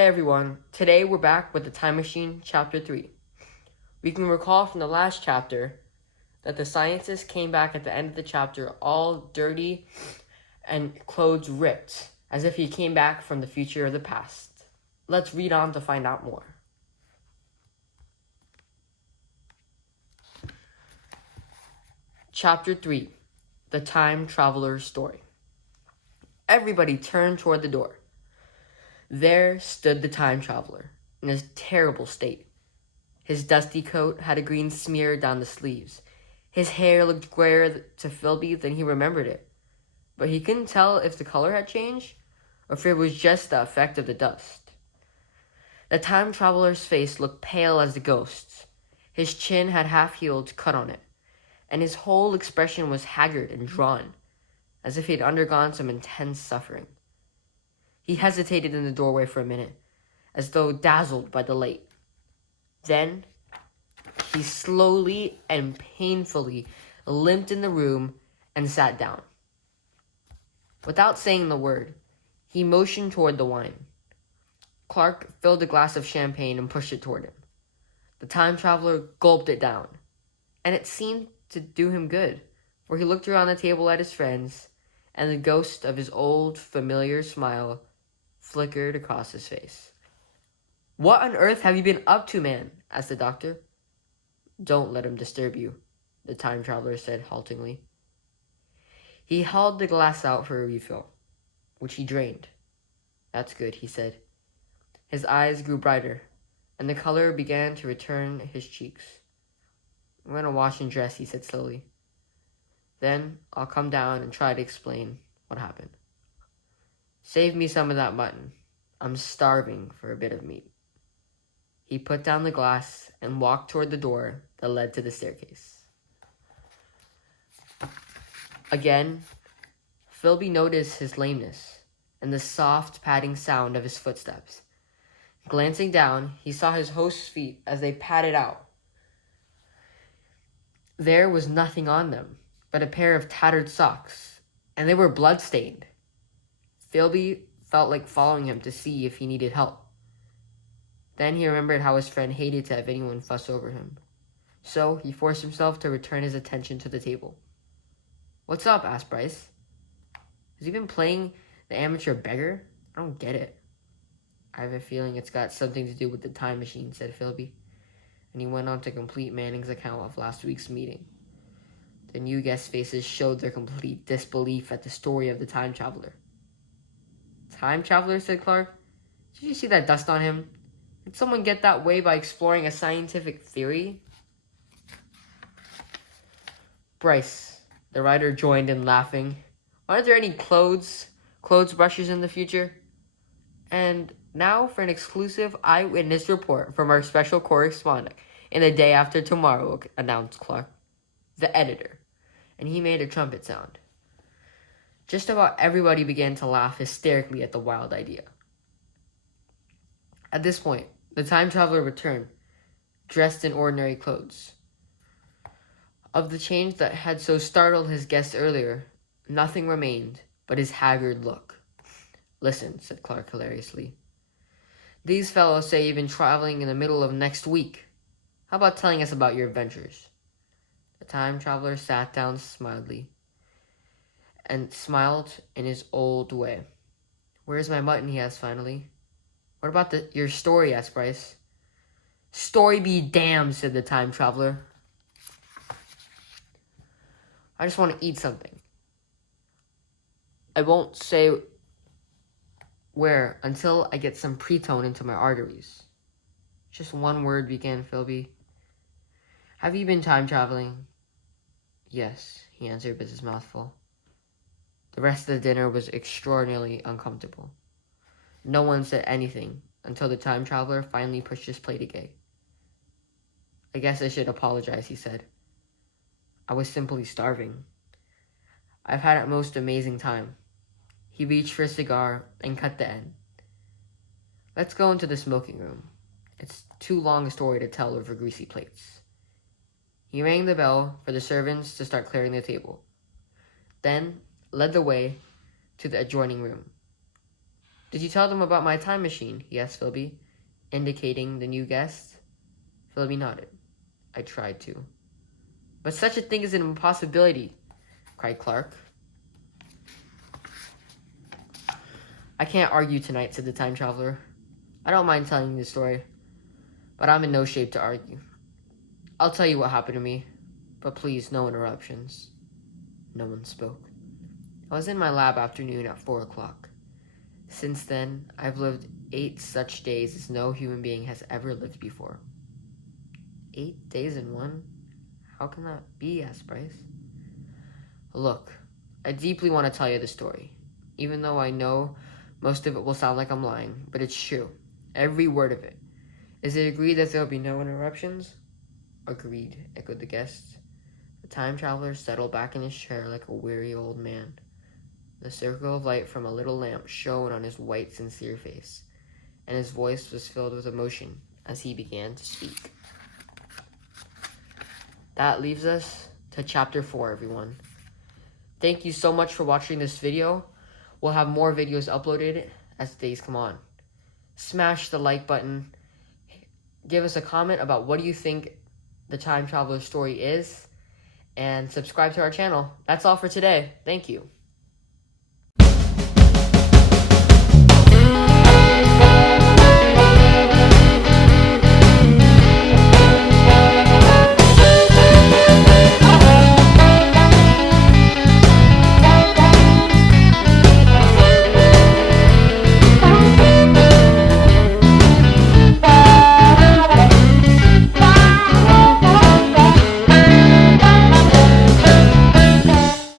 Hey everyone, today we're back with the Time Machine, Chapter 3. We can recall from the last chapter that the scientist came back at the end of the chapter all dirty and clothes ripped, as if he came back from the future or the past. Let's read on to find out more. Chapter 3, The Time Traveler's Story. Everybody turned toward the door. There stood the time traveler, in a terrible state. His dusty coat had a green smear down the sleeves. His hair looked grayer to Philby than he remembered it, but he couldn't tell if the color had changed or if it was just the effect of the dust. The time traveler's face looked pale as the ghost's. His chin had half-healed cut on it, and his whole expression was haggard and drawn, as if he had undergone some intense suffering. He hesitated in the doorway for a minute, as though dazzled by the light. Then, he slowly and painfully limped in the room and sat down. Without saying the word, he motioned toward the wine. Clark filled a glass of champagne and pushed it toward him. The time traveler gulped it down, and it seemed to do him good, for he looked around the table at his friends, and the ghost of his old familiar smile flickered across his face. "What on earth have you been up to, man?" asked the doctor. "Don't let him disturb you," the time traveler said haltingly. He held the glass out for a refill, which he drained. "That's good," he said. His eyes grew brighter, and the color began to return his cheeks. "I'm going to wash and dress," he said slowly. "Then I'll come down and try to explain what happened. Save me some of that mutton. I'm starving for a bit of meat." He put down the glass and walked toward the door that led to the staircase. Again, Philby noticed his lameness and the soft padding sound of his footsteps. Glancing down, he saw his host's feet as they padded out. There was nothing on them but a pair of tattered socks, and they were blood-stained. Philby felt like following him to see if he needed help. Then he remembered how his friend hated to have anyone fuss over him. So he forced himself to return his attention to the table. "What's up?" asked Bryce. "Has he been playing the amateur beggar? I don't get it." "I have a feeling it's got something to do with the time machine," said Philby, and he went on to complete Manning's account of last week's meeting. The new guest faces showed their complete disbelief at the story of the time traveler. "Time traveler?" said Clark. "Did you see that dust on him? Did someone get that way by exploring a scientific theory?" Bryce, the writer, joined in laughing. "Aren't there any clothes brushes in the future?" "And now for an exclusive eyewitness report from our special correspondent in the day after tomorrow," announced Clark, the editor, and he made a trumpet sound. Just about everybody began to laugh hysterically at the wild idea. At this point, the time traveler returned, dressed in ordinary clothes. Of the change that had so startled his guests earlier, nothing remained but his haggard look. "Listen," said Clark hilariously. "These fellows say you've been traveling in the middle of next week. How about telling us about your adventures?" The time traveler sat down smiled in his old way. "Where's my mutton?" he asked finally. "What about your story?" asked Bryce. "Story be damned," said the time traveler. "I just want to eat something. I won't say where until I get some pretone into my arteries." "Just one word," began Philby. "Have you been time traveling?" "Yes," he answered with his mouth full. The rest of the dinner was extraordinarily uncomfortable. No one said anything until the time traveler finally pushed his plate away. "I guess I should apologize," he said. "I was simply starving. I've had a most amazing time." He reached for a cigar and cut the end. "Let's go into the smoking room. It's too long a story to tell over greasy plates." He rang the bell for the servants to start clearing the table, then led the way to the adjoining room. Did you tell them about my time machine? He asked Philby, indicating the new guest. Philby nodded. I tried to. But such a thing is an impossibility, cried Clark. I can't argue tonight, said the time traveler. I don't mind telling you the story, but I'm in no shape to argue. I'll tell you what happened to me, but please, no interruptions. No one spoke. I was in my lab afternoon at 4 o'clock. Since then, I've lived 8 such days as no human being has ever lived before. 8 days in one? How can that be? Asked Bryce. Look, I deeply want to tell you the story, even though I know most of it will sound like I'm lying, but it's true. Every word of it. Is it agreed that there will be no interruptions? Agreed, echoed the guest. The time traveler settled back in his chair like a weary old man. The circle of light from a little lamp shone on his white, sincere face, and his voice was filled with emotion as he began to speak. That leaves us to chapter 4, everyone. Thank you so much for watching this video. We'll have more videos uploaded as the days come on. Smash the like button. Give us a comment about what do you think the time traveler story is. And subscribe to our channel. That's all for today. Thank you.